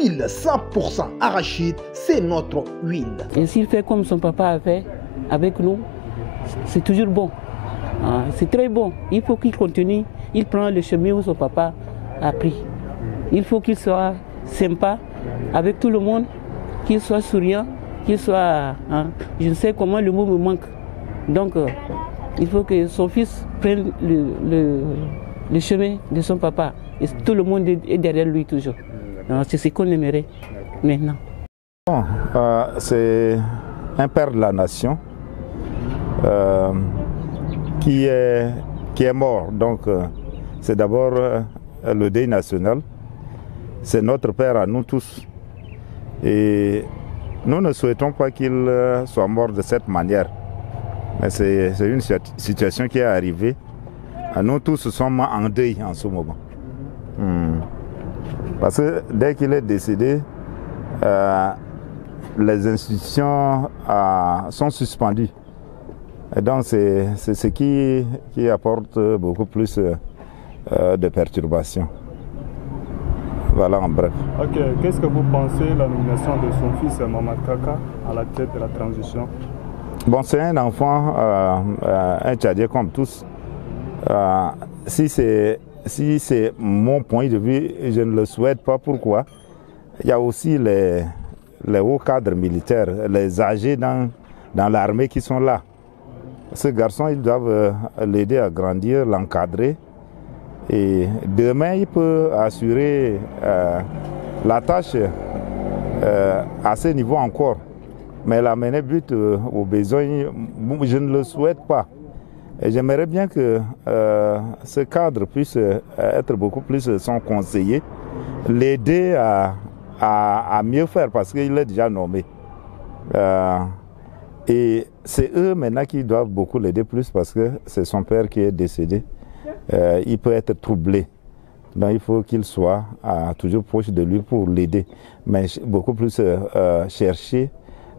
L'huile 100% arachide, c'est notre huile. Et s'il fait comme son papa a fait avec nous, c'est toujours bon. C'est très bon. Il faut qu'il continue. Il prend le chemin où son papa a pris. Il faut qu'il soit sympa avec tout le monde, qu'il soit souriant, qu'il soit... je ne sais comment le mot me manque. Donc, il faut que son fils prenne le chemin de son papa. Et tout le monde est derrière lui toujours. C'est ce qu'on aimerait maintenant. Bon, c'est un père de la nation qui est mort. Donc, c'est d'abord le deuil national. C'est notre père à nous tous. Et nous ne souhaitons pas qu'il soit mort de cette manière. Mais c'est une situation qui est arrivée. Nous tous sommes en deuil en ce moment. Parce que dès qu'il est décédé, les institutions sont suspendues. Et donc c'est ce qui apporte beaucoup plus de perturbations. Voilà en bref. Ok, qu'est-ce que vous pensez de la nomination de son fils Maman Kaka à la tête de la transition? Bon, c'est un enfant, un Tchadien comme tous. Si c'est mon point de vue, je ne le souhaite pas. Pourquoi? Il y a aussi les hauts cadres militaires, les âgés dans l'armée qui sont là. Ce garçon, ils doivent l'aider à grandir, l'encadrer. Et demain, il peut assurer la tâche à ce niveau encore. Mais l'amener but aux besoins, je ne le souhaite pas. Et j'aimerais bien que ce cadre puisse être beaucoup plus son conseiller, l'aider à mieux faire parce qu'il est déjà nommé. Et c'est eux maintenant qui doivent beaucoup l'aider plus parce que c'est son père qui est décédé. Il peut être troublé. Donc il faut qu'il soit toujours proche de lui pour l'aider. Mais beaucoup plus chercher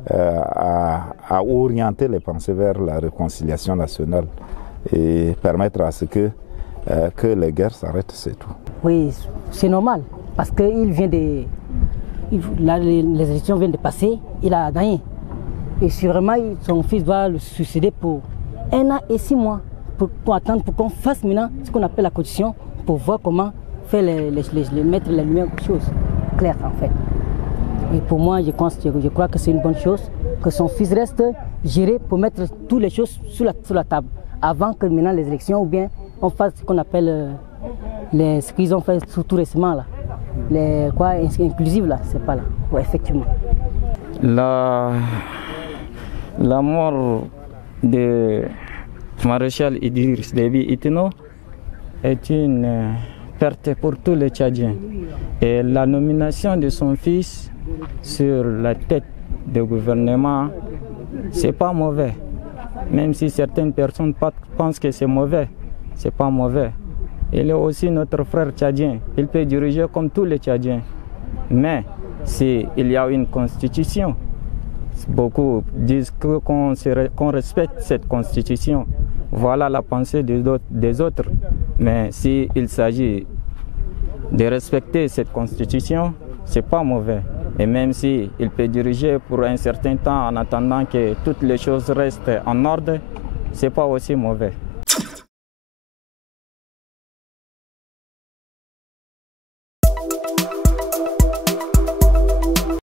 à orienter les pensées vers la réconciliation nationale et permettre à ce que les guerres s'arrêtent, c'est tout. Oui, c'est normal, parce que les élections viennent de passer, il a gagné. Et sûrement, son fils doit le succéder pour 1 an et 6 mois, pour attendre pour qu'on fasse maintenant ce qu'on appelle la constitution, pour voir comment faire mettre la lumière aux choses claires en fait. Et pour moi, je crois que c'est une bonne chose que son fils reste géré pour mettre toutes les choses sur la table avant que maintenant les élections ou bien on fasse ce qu'on appelle ce qu'ils ont fait tout récemment là, inclusive là, c'est pas là, ouais, effectivement. La mort de Maréchal Idriss Déby Itno est une perte pour tous les Tchadiens. Et la nomination de son fils sur la tête du gouvernement, c'est pas mauvais. Même si certaines personnes pensent que c'est mauvais, c'est pas mauvais. Il est aussi notre frère tchadien. Il peut diriger comme tous les Tchadiens. Mais s'il y a une constitution, beaucoup disent qu'on respecte cette constitution. Voilà la pensée des autres. Mais s'il s'agit de respecter cette constitution, c'est pas mauvais. Et même s'il peut diriger pour un certain temps en attendant que toutes les choses restent en ordre, c'est pas aussi mauvais.